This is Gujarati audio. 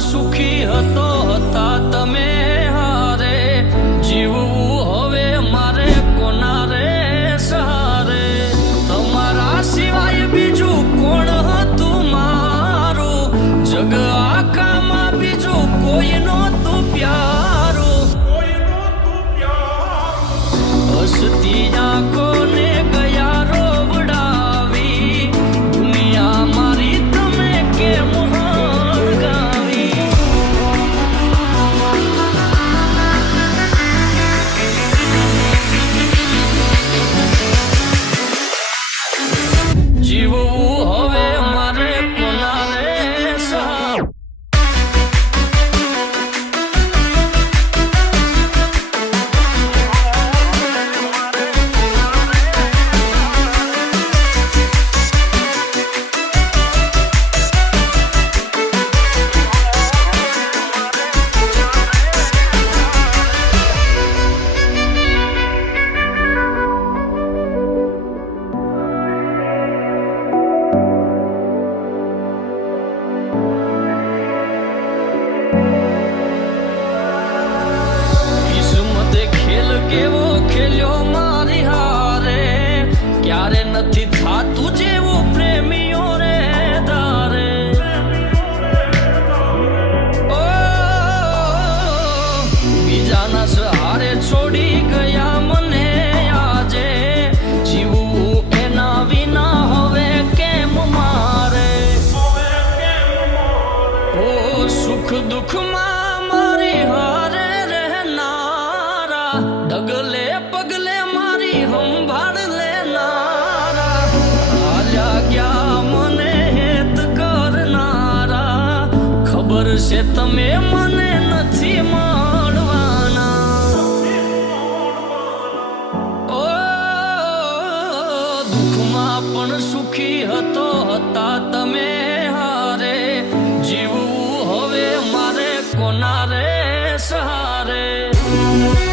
સુખી હતા તમે હારે જીવવું હવે મારે કોના રે સહારે તમારા સિવાય બીજું કોણ હતું મારું જગ આખામાં બીજું કોઈ નહોતું પ્યારું હસતી આંખોને ગયા રોવડાવી દુનિયા મારી તમે કેમ કેવો ખેલ્યો મારી હારે ક્યારે નથી થાતું જેવું પ્રેમીઓ રે ધારે ઓ બીજાના સહારે છોડી ગયા મને આજે જીવવું એના વિના હવે કેમ મારે ઓ સુખ દુઃખમાં મારી હારે ડગલે પગલે મારી સંભાળ લેનારા હાલ્યા ગયા મને હેત કરનારા ખબર છે તમે મને નથી મળવાના ઓ દુઃખમાં પણ સુખી હતા તમે હારે જીવવું હવે મારે કોના રે સહારે